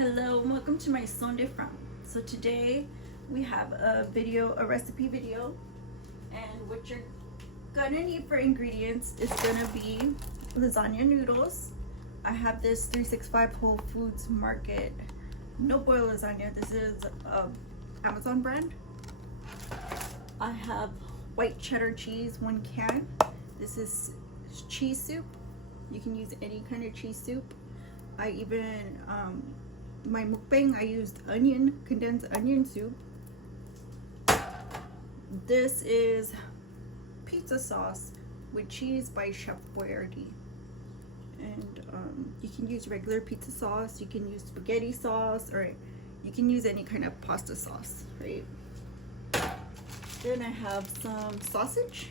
Hello, welcome to my Son de Fran. So today we have a recipe video, and what you're gonna need for ingredients is gonna be lasagna noodles. I have this 365 Whole Foods Market no boil lasagna. This is Amazon brand. I have white cheddar cheese, 1 can. This is cheese soup. You can use any kind of cheese soup. I even my mukbang, I used condensed onion soup. This is pizza sauce with cheese by Chef Boyardee. And you can use regular pizza sauce, you can use spaghetti sauce, or you can use any kind of pasta sauce, right? Then I have some sausage.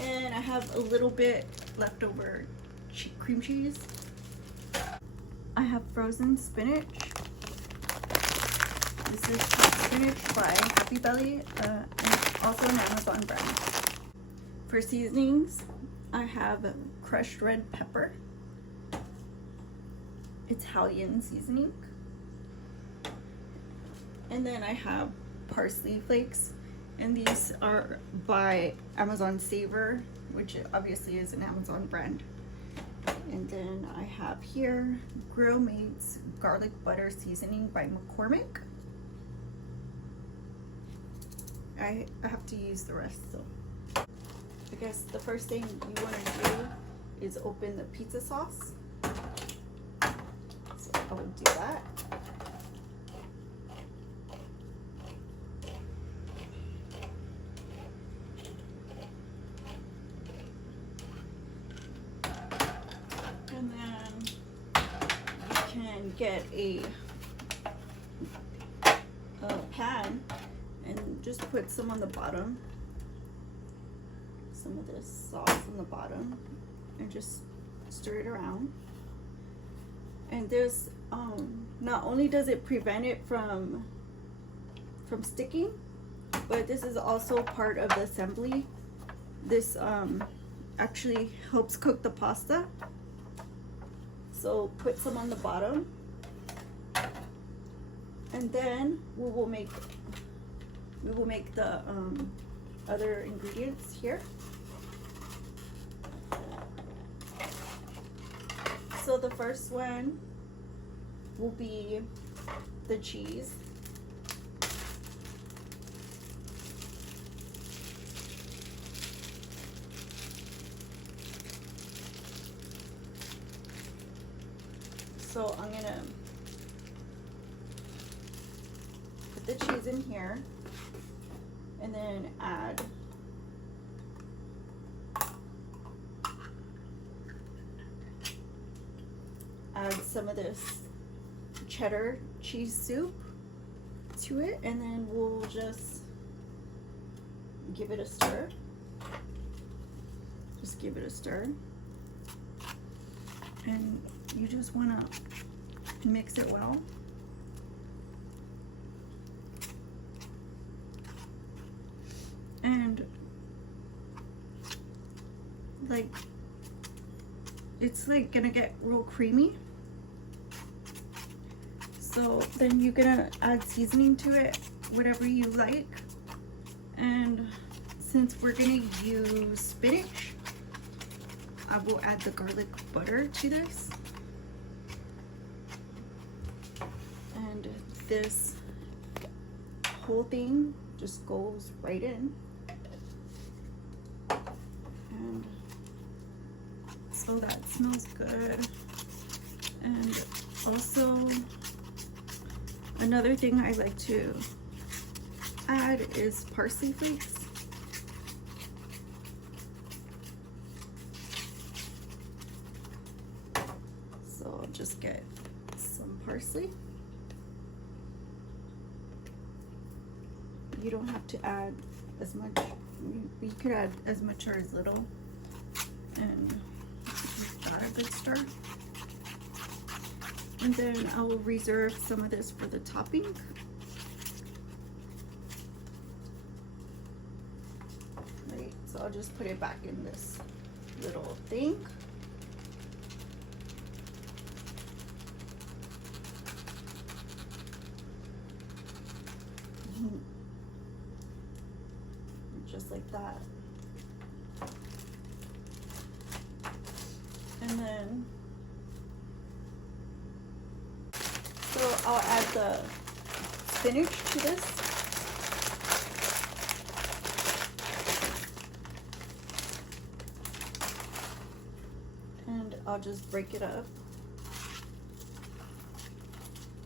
And I have a little bit leftover cream cheese. I have frozen spinach. This is spinach by Happy Belly, and also an Amazon brand. For seasonings, I have crushed red pepper, Italian seasoning, and then I have parsley flakes, and these are by Amazon Savor, which obviously is an Amazon brand. And then I have here Grill Mates garlic butter seasoning by McCormick. I have to use the rest, so I guess the first thing you want to do is open the pizza sauce. So I will do that. And then you can get a pan and just put some on the bottom, some of this sauce on the bottom, and just stir it around. And this not only does it prevent it from sticking, but this is also part of the assembly. This actually helps cook the pasta. So put some on the bottom, and then we will make the other ingredients here. So the first one will be the cheese. So I'm gonna put the cheese in here and then add some of this cheddar cheese soup to it, and then we'll just give it a stir. Just give it a stir. And you just want to mix it well. And like, it's like gonna get real creamy. So then you're gonna add seasoning to it, whatever you like. And since we're gonna use spinach, I will add the garlic butter to this. And this whole thing just goes right in. And so that smells good. And also, another thing I like to add is parsley flakes. So I'll just get some parsley. You don't have to add as much. You could add as much or as little. And give that a good stir. And then I will reserve some of this for the topping. Right, so I'll just put it back in this little thing. Just like that. And then, so I'll add the spinach to this. And I'll just break it up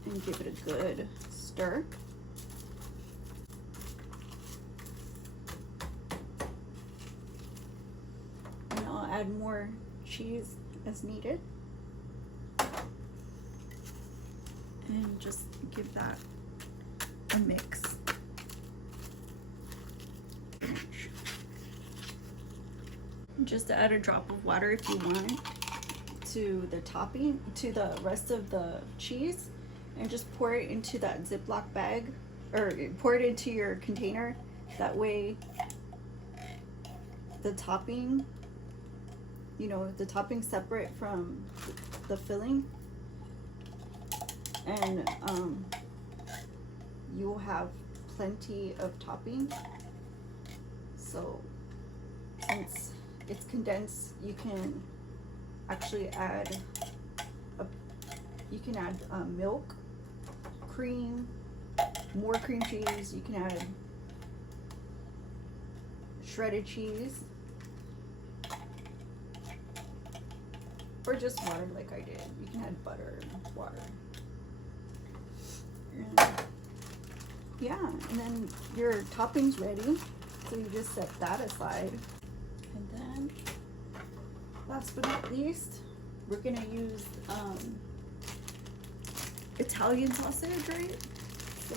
and give it a good stir. And I'll add more cheese as needed. And just give that a mix. Just add a drop of water if you want to the topping, to the rest of the cheese, and just pour it into that Ziploc bag, or pour it into your container. That way the topping, you know, the topping separate from the filling, and you will have plenty of topping. So since it's condensed, you can actually add milk, cream, more cream cheese. You can add shredded cheese, or just water like I did. You can add butter and water. And yeah, and then your topping's ready. So you just set that aside. And then, last but not least, we're gonna use Italian sausage, right? So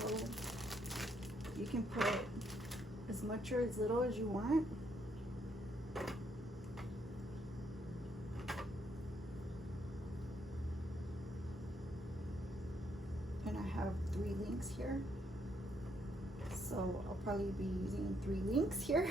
you can put as much or as little as you want. And I have 3 links here. So I'll probably be using 3 links here.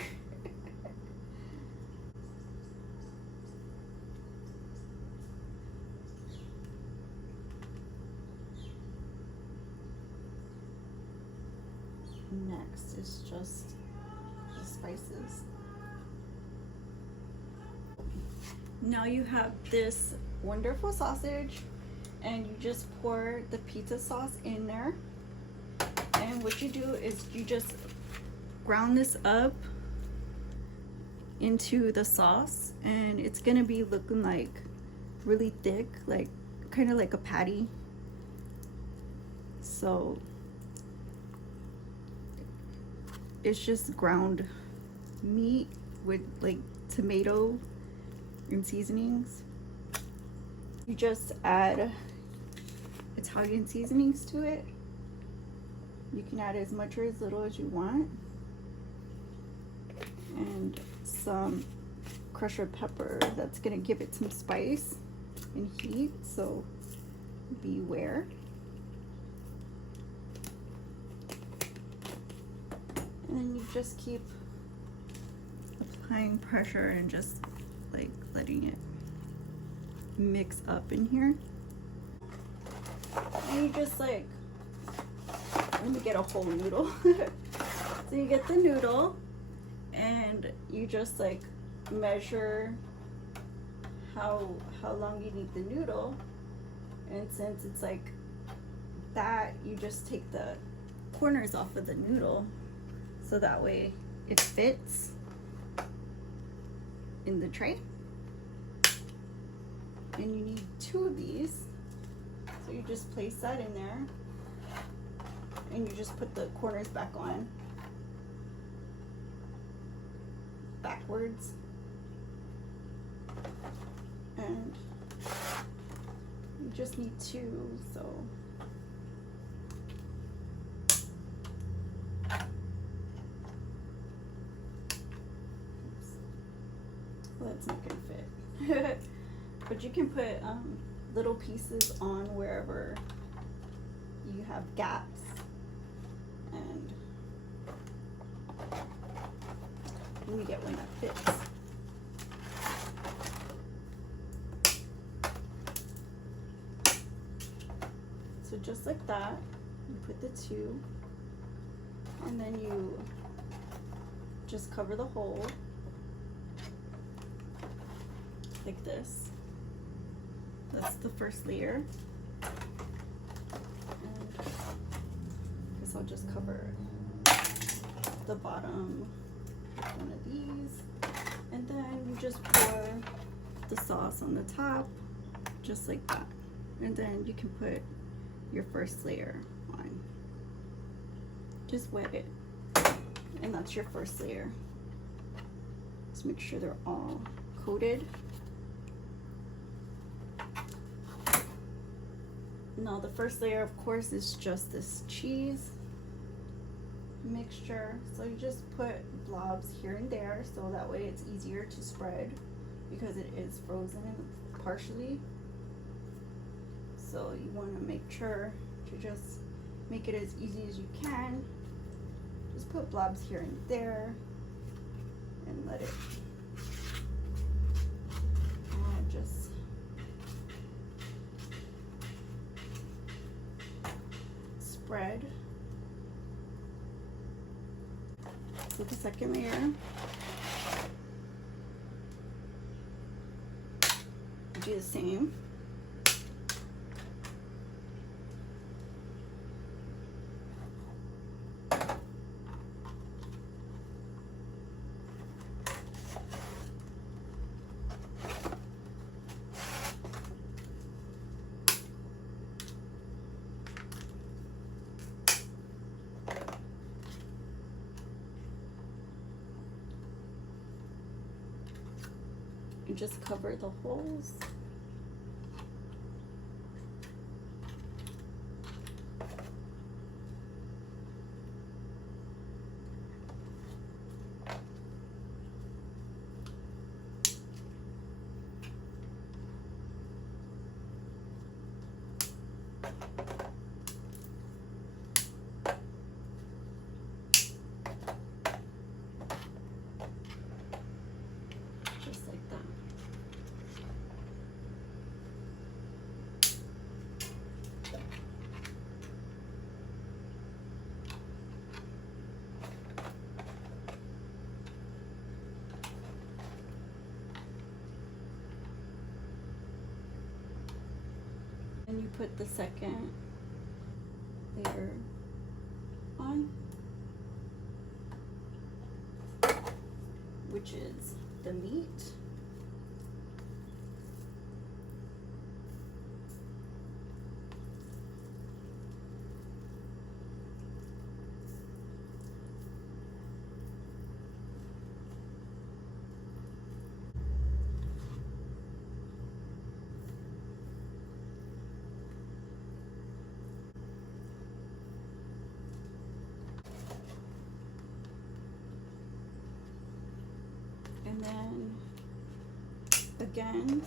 Next is just the spices. Now you have this wonderful sausage, and you just pour the pizza sauce in there. And what you do is you just ground this up into the sauce, and it's gonna be looking like really thick, like kind of like a patty. So it's just ground meat with like tomato and seasonings. You just add Italian seasonings to it. You can add as much or as little as you want, and some crushed red pepper. That's gonna give it some spice and heat, so beware. And then you just keep applying pressure and just like letting it mix up in here. And you just like, let me get a whole noodle. So you get the noodle, and you just like measure how long you need the noodle. And since it's like that, you just take the corners off of the noodle, so that way it fits in the tray. And you need 2 of these, so you just place that in there, and you just put the corners back on backwards, and you just need 2. So well, that's not gonna fit. But you can put little pieces on wherever you have gaps. And let me get one that fits. So just like that, you put the 2, And then you just cover the hole like this. That's the first layer. And I guess I'll just cover the bottom with one of these. And then you just pour the sauce on the top, just like that. And then you can put your first layer on. Just wet it. And that's your first layer. Just make sure they're all coated. Now the first layer, of course, is just this cheese mixture. So you just put blobs here and there so that way it's easier to spread because it is frozen partially. So you want to make sure to just make it as easy as you can. Just put blobs here and there and let it just spread. So the second layer, do the same. And just cover the holes. Just like that. And you put the second layer on, which is the meat. And then again,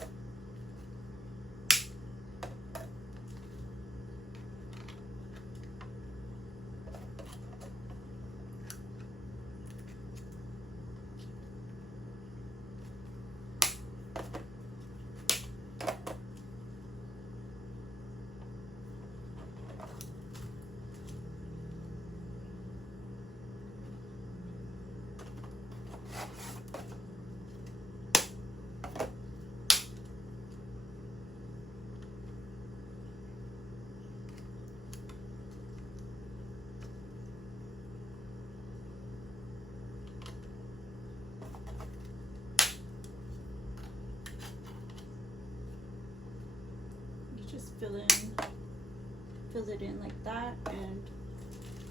just fill it in like that, and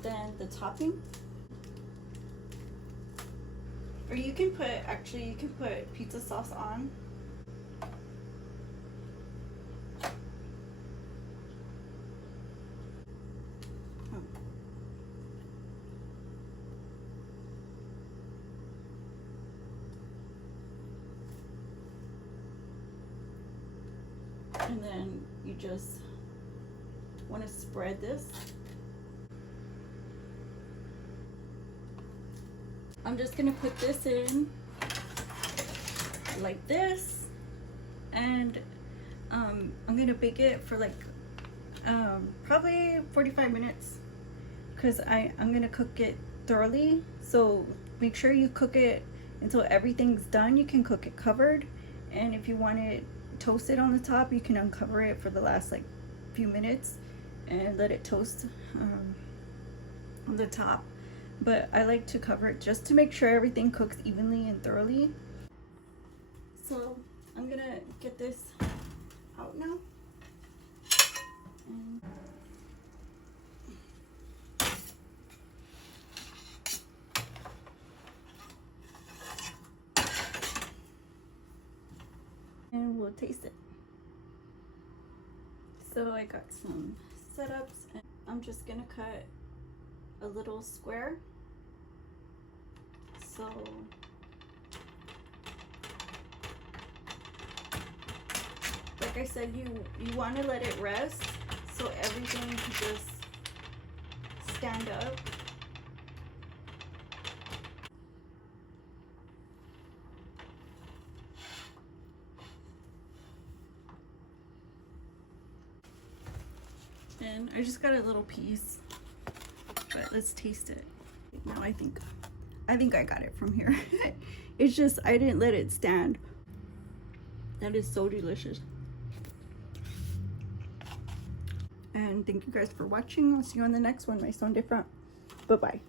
then the topping. Or you can put, actually you can put pizza sauce on. And then you just want to spread this. I'm just gonna put this in like this, and I'm gonna bake it for like probably 45 minutes because I'm gonna cook it thoroughly. So make sure you cook it until everything's done. You can cook it covered, and if you want it toasted on the top, you can uncover it for the last like few minutes and let it toast on the top. But I like to cover it just to make sure everything cooks evenly and thoroughly. So I'm gonna get this out now. And we'll taste it. So I got some setups, and I'm just gonna cut a little square. So like I said, you want to let it rest so everything can just stand up. And I just got a little piece, but let's taste it. Now I think I got it from here. It's just I didn't let it stand. That is so delicious. And thank you guys for watching. I'll see you on the next one. My Son Different. Bye bye.